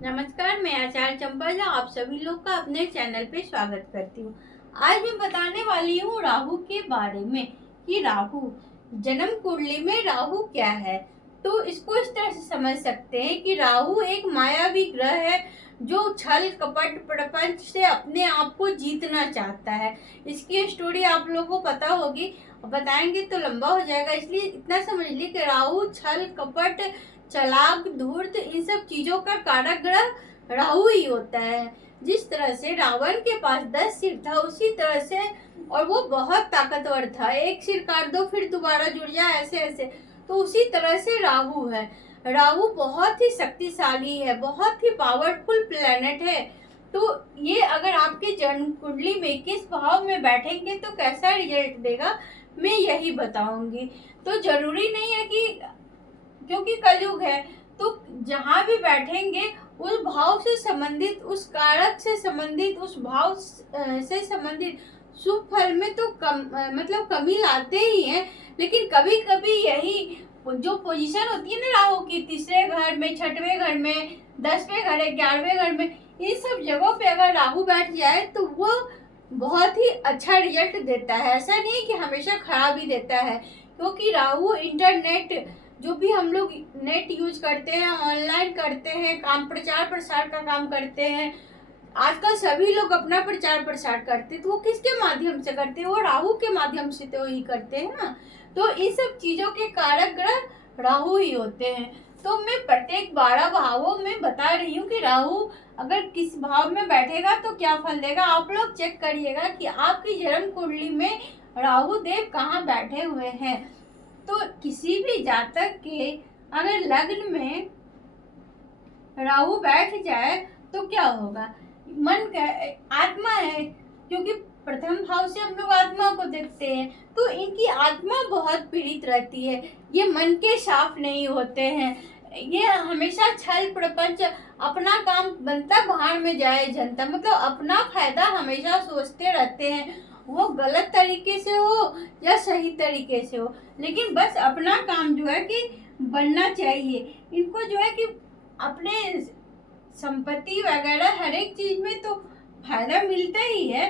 नमस्कार, मैं आचार्य चंपा आप सभी लोग का अपने चैनल पे स्वागत करती हूँ। आज मैं बताने वाली हूँ राहु के बारे में कि राहु जन्म कुंडली में राहु क्या है। तो इसको इस तरह से समझ सकते हैं कि राहु एक मायावी ग्रह है जो छल कपट प्रपंच से अपने आप को जीतना चाहता है। इसकी स्टोरी आप लोगों को पता होगी, बताएंगे तो लंबा हो जाएगा, इसलिए इतना समझ लीजिए कि राहु छल कपट चालाक धूर्त इन सब चीजों का कारक ग्रह राहु ही होता है। जिस तरह से रावण के पास 10 सिर था उसी तरह से, और वो बहुत ताकतवर था, एक सिर काट दो फिर दोबारा जुड़ जाए, ऐसे ऐसे। तो उसी तरह से राहु है। राहु बहुत ही शक्तिशाली है, बहुत ही पावरफुल प्लेनेट है। तो ये अगर आपके जन्म कुंडली में किस भाव में बैठेंगे तो कैसा रिजल्ट देगा, मैं यही बताऊंगी। तो जरूरी नहीं है कि, क्योंकि कलयुग है, तो जहां भी बैठेंगे उस भाव से संबंधित, उस कारक से संबंधित, उस भाव से संबंधित शुभ फल में तो मतलब कमी लाते ही हैं। लेकिन कभी कभी यही जो पोजीशन होती है ना राहु की, तीसरे घर में, छठवें घर में, 10वें घर, 11वें घर में, इन सब जगहों पे अगर राहु बैठ जाए तो वो बहुत ही अच्छा रिजल्ट देता है। ऐसा नहीं कि हमेशा खराब ही देता है, क्योंकि राहु इंटरनेट, जो भी हम लोग नेट यूज करते हैं, ऑनलाइन करते हैं काम, प्रचार प्रसार का काम करते हैं, आजकल सभी लोग अपना प्रचार प्रसार करते हैं, तो वो किसके माध्यम से करते हैं? वो राहु के माध्यम से तो ही करते हैं ना। तो इन सब चीजों के कारक ग्रह राहु ही होते हैं। तो मैं प्रत्येक 12 भावों में बता रही हूँ कि राहु अगर किस भाव में बैठेगा तो क्या फल देगा। आप लोग चेक करिएगा कि आपकी जन्म कुंडली में राहु देव कहाँ बैठे हुए हैं। तो किसी भी जातक के अगर लग्न में राहु बैठ जाए तो क्या होगा? मन का आत्मा है, क्योंकि प्रथम भाव से हम लोग आत्मा को देखते हैं, तो इनकी आत्मा बहुत पीड़ित रहती है। ये मन के साफ नहीं होते हैं, ये हमेशा छल प्रपंच, अपना काम बनता भाड़ में जाए जनता, मतलब अपना फायदा हमेशा सोचते रहते हैं, वो गलत तरीके से हो या सही तरीके से हो, लेकिन बस अपना काम जो है कि बनना चाहिए। इनको जो है कि अपने संपत्ति वगैरह हर एक चीज में तो फायदा मिलता ही है,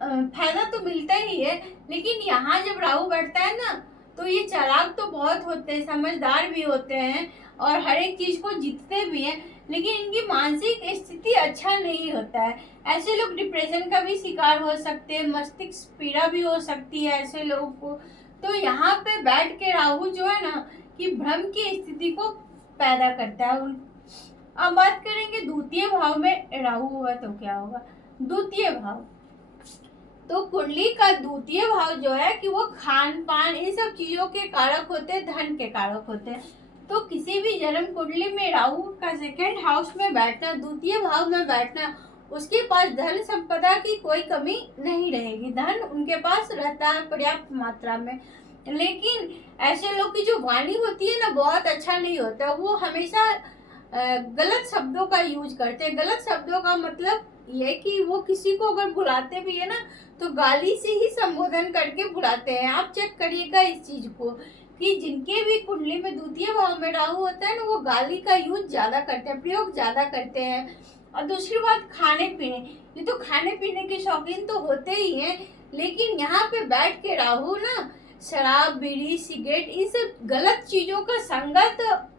फायदा तो मिलता ही है। लेकिन यहाँ जब राहु बैठता है ना, तो ये चालाक तो बहुत होते हैं, समझदार भी होते हैं और हर एक चीज को जीतते भी हैं, लेकिन इनकी मानसिक स्थिति अच्छा नहीं होता है। ऐसे लोग डिप्रेशन का भी शिकार हो सकते हैं, मस्तिष्क पीड़ा भी हो सकती है ऐसे लोगों को। तो यहाँ पे बैठ के राहु जो है ना कि भ्रम की स्थिति को पैदा करता है। अब बात करेंगे द्वितीय भाव में राहु हुआ तो क्या होगा। द्वितीय भाव, तो कुंडली का द्वितीय भाव जो है कि वो खान पान इन सब चीजों के कारक होते हैं, धन के कारक होते हैं। तो किसी भी जन्म कुंडली में राहु का सेकेंड हाउस में बैठना, द्वितीय भाव में बैठना, उसके पास धन संपदा की कोई कमी नहीं रहेगी, धन उनके पास रहता है पर्याप्त मात्रा में। लेकिन ऐसे लोग की जो वाणी होती है ना बहुत अच्छा नहीं होता, वो हमेशा गलत शब्दों का यूज करते हैं। गलत शब्दों का मतलब ये कि वो किसी को अगर बुलाते भी है ना तो गाली से ही संबोधन करके बुलाते हैं। आप चेक करिएगा इस चीज को कि जिनके भी कुंडली में द्वितीय भाव में राहु होता है ना, वो गाली का यूज ज्यादा करते हैं, प्रयोग ज्यादा करते हैं। और दूसरी बात, खाने पीने, ये तो खाने पीने के शौकीन तो होते ही हैं, लेकिन यहाँ पे बैठ के राहु ना शराब बीड़ी सिगरेट इन सब गलत चीजों का संगत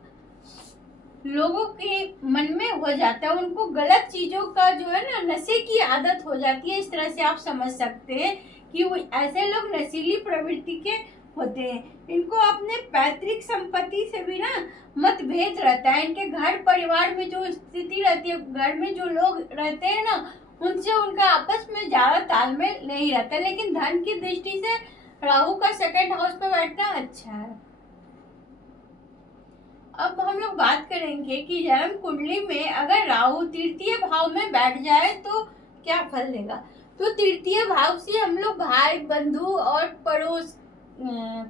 लोगों के मन में हो जाता है, उनको गलत चीजों का जो है ना नशे की आदत हो जाती है। इस तरह से आप समझ सकते हैं कि वो ऐसे लोग नशीली प्रवृत्ति के होते हैं। इनको अपने पैतृक संपत्ति से भी ना मतभेद रहता है। इनके घर परिवार में जो स्थिति रहती है, घर में जो लोग रहते हैं ना, उनसे उनका आपस में ज्यादा तालमेल नहीं रहता। लेकिन धन की दृष्टि से राहु का सेकंड हाउस पे बैठना अच्छा है। अब हम लोग बात करेंगे कि जन्म कुंडली में अगर राहु तृतीय भाव में बैठ जाए तो क्या फल देगा। तो तृतीय भाव से हम लोग भाई बंधु और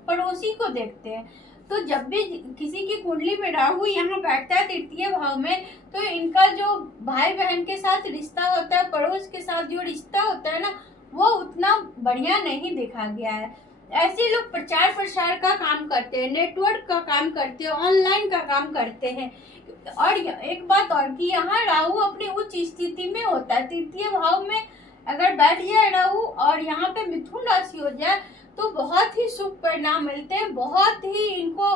पड़ोसी को देखते हैं। तो जब भी किसी की कुंडली में राहु यहाँ बैठता है तृतीय भाव में, तो इनका जो भाई बहन के साथ रिश्ता होता है, पड़ोस के साथ जो रिश्ता होता है ना, वो उतना बढ़िया नहीं देखा गया है। ऐसे लोग प्रचार प्रसार का काम करते हैं, नेटवर्क का काम करते हैं, ऑनलाइन का काम करते हैं, और एक बात और कि यहाँ राहु अपनी उच्च स्थिति में होता है, तृतीय भाव में अगर बैठ जाए राहु और यहाँ पे मिथुन राशि हो जाए तो बहुत ही शुभ परिणाम मिलते हैं। बहुत ही इनको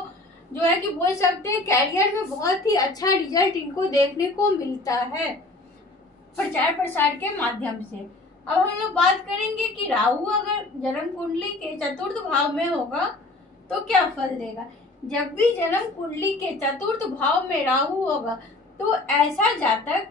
जो है कि बोल सकते हैं कैरियर में बहुत ही अच्छा रिजल्ट इनको देखने को मिलता है प्रचार प्रसार के माध्यम से। अब हम लोग बात करेंगे कि राहु अगर जन्म कुंडली के चतुर्थ भाव में होगा तो क्या फल देगा। जब भी जन्म कुंडली के चतुर्थ भाव में राहु होगा तो ऐसा जातक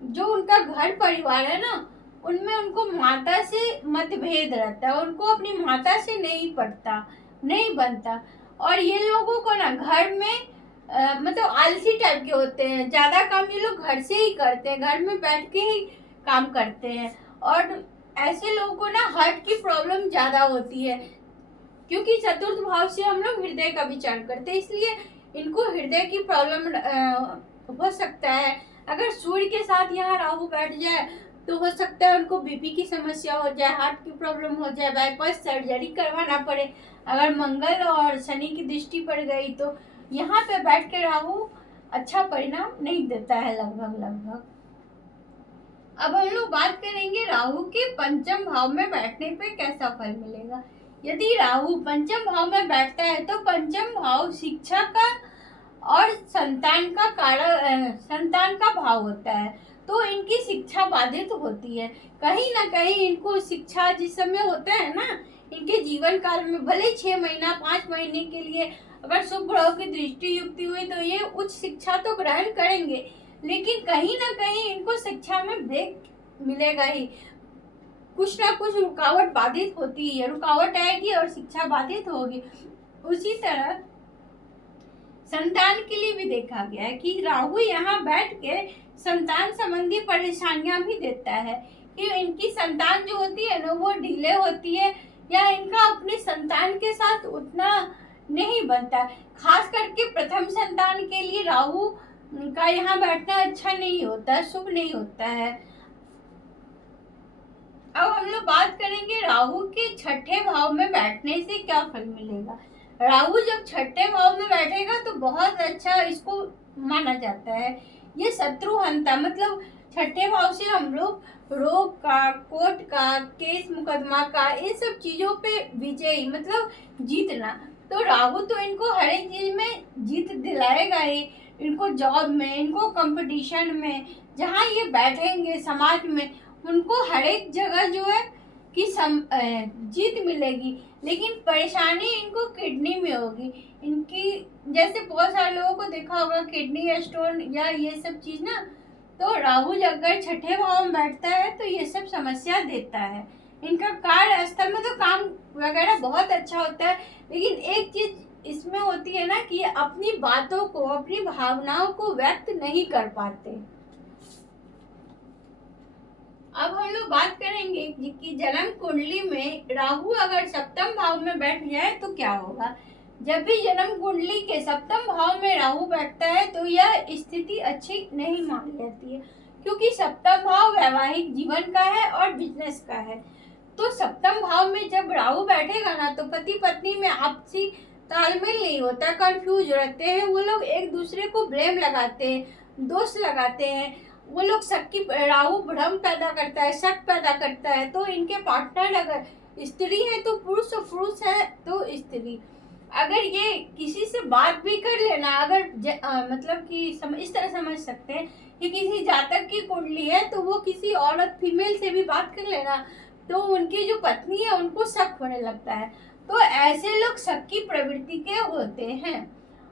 जो उनका घर परिवार है ना, उनमें उनको माता से मतभेद रहता है, उनको अपनी माता से नहीं पड़ता, नहीं बनता। और ये लोगों को ना घर में मतलब आलसी टाइप के होते हैं, ज्यादा काम ये लोग घर से ही करते हैं, घर में बैठ के ही काम करते हैं। और ऐसे लोगों को ना हार्ट की प्रॉब्लम ज्यादा होती है, क्योंकि चतुर्थ भाव से हम लोग हृदय का विचार करते हैं, इसलिए इनको हृदय की प्रॉब्लम हो सकता है। अगर सूर्य के साथ यहाँ राहु बैठ जाए तो हो सकता है उनको बीपी की समस्या हो जाए, हार्ट की प्रॉब्लम हो जाए, बाईपास सर्जरी करवाना पड़े। अगर मंगल और शनि की दृष्टि पड़ गई तो यहाँ पे बैठ के राहु अच्छा परिणाम नहीं देता है लगभग। अब हम लोग बात करेंगे राहु के पंचम भाव में बैठने पे कैसा फल मिलेगा। यदि राहु पंचम भाव में बैठता है तो पंचम भाव शिक्षा का और संतान का भाव होता है, तो इनकी शिक्षा बाधित होती है। कहीं ना कहीं इनको शिक्षा जिस समय होता है ना इनके जीवन काल में, भले 6 महीना 5 महीने के लिए अगर शुभ ग्रहों की दृष्टि युक्ति हुई तो ये उच्च शिक्षा तो ग्रहण करेंगे, लेकिन कहीं ना कहीं इनको शिक्षा में ब्रेक मिलेगा ही, कुछ ना कुछ रुकावट बाधित होती है, रुकावट आएगी और शिक्षा बाधित होगी। उसी तरह संतान के लिए भी देखा गया है कि राहु यहाँ बैठ के संतान संबंधी परेशानियां भी देता है, कि इनकी संतान जो होती है ना वो डिले होती है, या इनका अपने संतान के साथ उतना नहीं बनता। खास करके प्रथम संतान के लिए राहु का यहाँ बैठना अच्छा नहीं होता, शुभ नहीं होता है। अब हम लोग बात करेंगे राहु के छठे भाव में बैठने से क्या फल मिलेगा। राहु जब छठे भाव में बैठेगा तो बहुत अच्छा इसको माना जाता है। ये शत्रुहंता, मतलब छठे भाव से हम लोग रोग का, कोर्ट का, केस मुकदमा का, इन सब चीजों पे विजयी मतलब जीतना। तो राहु तो इनको हर एक चीज में जीत दिलाएगा ही, इनको जॉब में, इनको कंपटीशन में, जहाँ ये बैठेंगे समाज में उनको हर एक जगह जो है कि जीत मिलेगी। लेकिन परेशानी इनको किडनी में होगी। इनकी जैसे बहुत सारे लोगों को देखा होगा किडनी स्टोन या ये सब चीज ना, तो राहु अगर छठे भाव में बैठता है तो ये सब समस्या देता है। इनका कार्य स्थल में तो काम वगैरह बहुत अच्छा होता है, लेकिन एक चीज इसमें होती है ना कि अपनी बातों को, अपनी भावनाओं को व्यक्त नहीं कर पाते। अब हम लोग बात करेंगे कि जन्म कुंडली में राहु अगर सप्तम भाव में बैठ जाए तो क्या होगा। जब भी जन्म कुंडली के सप्तम भाव में राहु बैठता है तो यह स्थिति अच्छी नहीं मानी जाती है, क्योंकि सप्तम भाव वैवाहिक जीवन का है और बिजनेस का है। तो सप्तम भाव में जब राहु बैठेगा ना तो पति पत्नी में आपसी तालमेल नहीं होता, कंफ्यूज रहते हैं वो लोग, एक दूसरे को ब्लेम लगाते हैं, दोष लगाते हैं वो लोग। शक की राहु भ्रम पैदा करता है, शक पैदा करता है। तो इनके पार्टनर अगर स्त्री है तो पुरुष, और पुरुष है तो स्त्री, अगर ये किसी से बात भी कर लेना, अगर मतलब कि इस तरह समझ सकते हैं कि किसी जातक की कुंडली है तो वो किसी औरत फीमेल से भी बात कर लेना तो उनकी जो पत्नी है उनको शक होने लगता है। तो ऐसे लोग शक की प्रवृत्ति के होते हैं।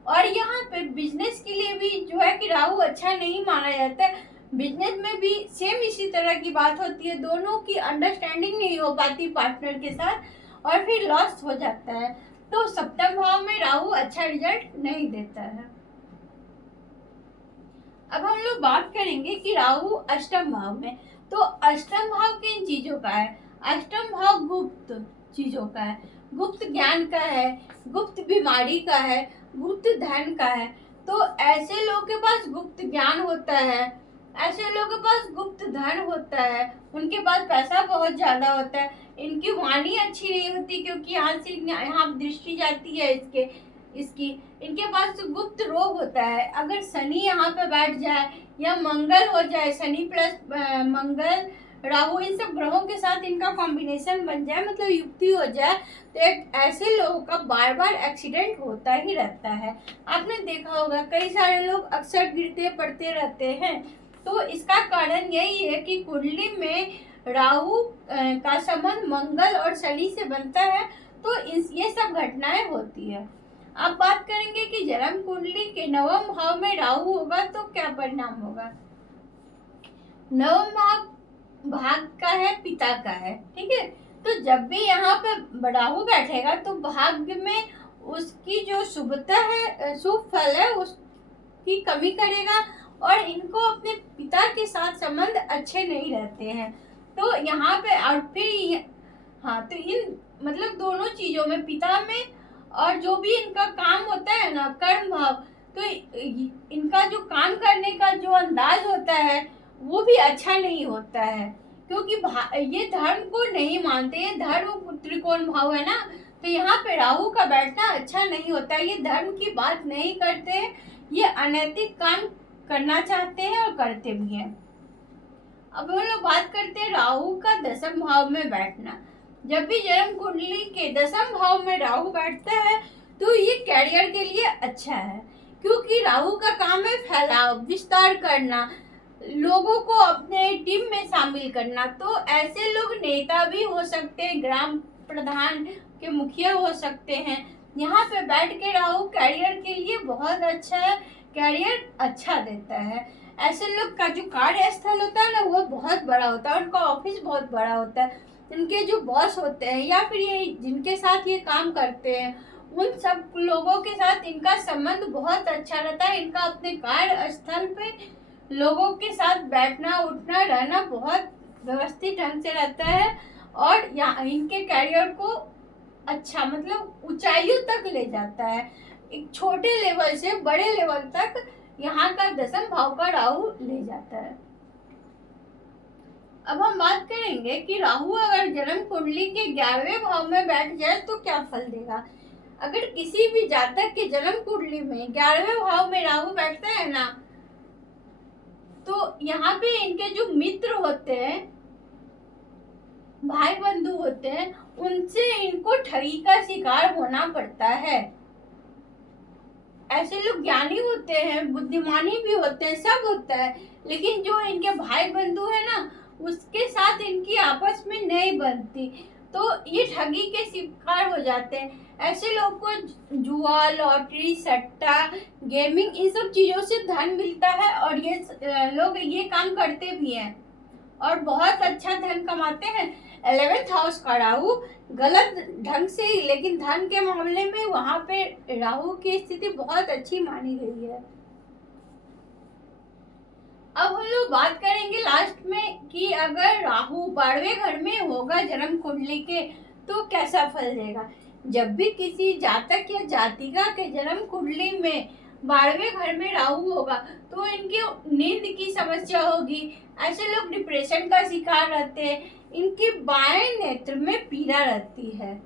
और यहाँ पे बिजनेस के लिए भी जो है कि राहु अच्छा नहीं माना जाता है। बिजनेस में भी सेम इसी तरह की बात होती है, दोनों की अंडरस्टैंडिंग नहीं हो पाती पार्टनर के साथ और फिर लॉस हो जाता है। तो सप्तम भाव में राहु अच्छा रिजल्ट नहीं देता है। अब हम लोग बात करेंगे कि राहु अष्टम भाव में, तो अष्टम भाव किन चीजों का है। अष्टम भाव गुप्त चीजों का है, गुप्त ज्ञान का है, गुप्त बीमारी का है, गुप्त धन का है। तो ऐसे लोगों के पास गुप्त ज्ञान होता है, ऐसे लोगों के पास गुप्त धन होता है, उनके पास पैसा बहुत ज्यादा होता है। इनकी वाणी अच्छी नहीं होती क्योंकि यहाँ से यहाँ दृष्टि जाती है इसके, इसकी इनके पास गुप्त रोग होता है। अगर शनि यहाँ पे बैठ जाए या मंगल हो जाए, शनि प्लस मंगल राहु, इन सब ग्रहों के साथ इनका कॉम्बिनेशन बन जाए, मतलब युक्ति हो जाए, तो एक ऐसे लोगों का बार बार एक्सीडेंट होता ही रहता है। आपने देखा होगा कई सारे लोग अक्सर गिरते पड़ते रहते हैं। तो इसका कारण यही है कि कुंडली में राहु का संबंध मंगल और शनि से बनता है, तो ये सब घटनाएं होती है। अब बात करेंगे कि जन्म कुंडली के नवम भाव में राहु होगा तो क्या परिणाम होगा। नवम भाग का है, पिता का है, ठीक है। तो जब भी यहाँ पे राहु बैठेगा तो भाग्य में उसकी जो शुभता है, शुभ फल है, उसकी कमी करेगा और इनको अपने पिता के साथ संबंध अच्छे नहीं रहते हैं। तो यहाँ पे और फिर हाँ, तो इन मतलब दोनों चीजों में, पिता में और जो भी इनका काम होता है ना, कर्म भाव, तो इनका जो काम करने का जो अंदाज होता है वो भी अच्छा नहीं होता है, क्योंकि ये धर्म को नहीं मानते। ये धर्म त्रिकोण भाव है ना, तो यहाँ पे राहु का बैठना अच्छा नहीं होता। ये धर्म की बात नहीं करते हैं, ये अनैतिक काम करना चाहते हैं और करते भी हैं। अब हम लोग बात करते हैं राहु का दसम भाव में बैठना। जब भी जन्म कुंडली के दसम भाव में राहु बैठता है तो ये कैरियर के लिए अच्छा है, क्योंकि राहु का काम है फैलाव, विस्तार करना, लोगों को अपने टीम में शामिल करना। तो ऐसे लोग नेता भी हो सकते हैं, ग्राम प्रधान के मुखिया हो सकते हैं। यहाँ पे बैठ के राहु कैरियर के लिए बहुत अच्छा है, कैरियर अच्छा देता है। ऐसे लोग का जो कार्यस्थल होता है ना, वो बहुत बड़ा होता है, उनका ऑफिस बहुत बड़ा होता है, उनके जो बॉस होते हैं या फिर ये जिनके साथ ये काम करते हैं, उन सब लोगों के साथ इनका संबंध बहुत अच्छा रहता है। इनका अपने कार्यस्थल पे लोगों के साथ बैठना उठना रहना बहुत व्यवस्थित ढंग से रहता है और यहाँ इनके कैरियर को अच्छा मतलब ऊंचाइयों तक ले जाता है। एक छोटे लेवल से बड़े लेवल तक यहाँ का दसम भाव का राहु ले जाता है। अब हम बात करेंगे कि राहु अगर जन्म कुंडली के 11वें भाव में बैठ जाए तो क्या फल देगा। अगर किसी भी जातक के जन्म कुंडली में 11वें भाव में राहु बैठता है ना, तो यहाँ पे इनके जो मित्र होते हैं, भाई बंधु होते हैं, उनसे इनको ठगी का शिकार होना पड़ता है। ऐसे लोग ज्ञानी होते हैं, बुद्धिमानी भी होते हैं, सब होता है, लेकिन जो इनके भाई बंधु है ना, उसके साथ इनकी आपस में नहीं बनती, तो ये ठगी के शिकार हो जाते हैं। ऐसे लोग को जुआ, लॉटरी, सट्टा, गेमिंग, इन सब चीजों से धन मिलता है और ये लोग ये काम करते भी हैं और बहुत अच्छा धन कमाते हैं। 11th हाउस का राहु गलत ढंग से, लेकिन धन के मामले में वहां पे राहु की स्थिति बहुत अच्छी मानी गई है। अब हम लोग बात करेंगे लास्ट में कि अगर राहु 12वें घर में होगा जन्म कुंडली के तो कैसा फल देगा। जब भी किसी जातक या जातिका के जन्म कुंडली में 12वें घर में राहु होगा तो इनकी नींद की समस्या होगी। ऐसे लोग डिप्रेशन का शिकार रहते हैं, इनके बाएं नेत्र में पीड़ा रहती है,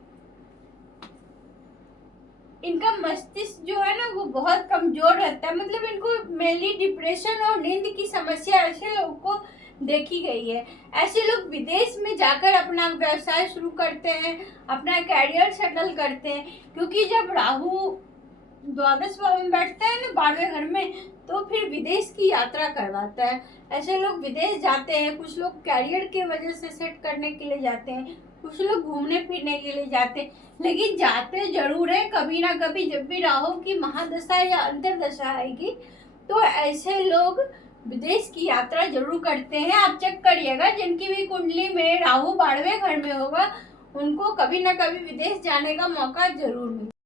इनका मस्तिष्क जो है ना वो बहुत कमजोर रहता है, मतलब इनको मेनली डिप्रेशन और नींद की समस्या ऐसे लोगों को देखी गई है। ऐसे लोग विदेश में जाकर अपना व्यवसाय शुरू करते हैं, अपना कैरियर सेटल करते हैं, क्योंकि जब राहु द्वादश भाव में बैठता है ना 12वें घर में, तो फिर विदेश की यात्रा करवाता है। ऐसे लोग विदेश जाते हैं, कुछ लोग कैरियर के वजह से सेट करने के लिए जाते हैं, कुछ लोग घूमने फिरने के लिए जाते हैं, लेकिन जाते जरूर है कभी ना कभी। जब भी राहु की महादशा या अंतरदशा आएगी तो ऐसे लोग विदेश की यात्रा जरूर करते हैं। आप चेक करिएगा, जिनकी भी कुंडली में राहु 12वें घर में होगा उनको कभी ना कभी विदेश जाने का मौका जरूर मिलेगा।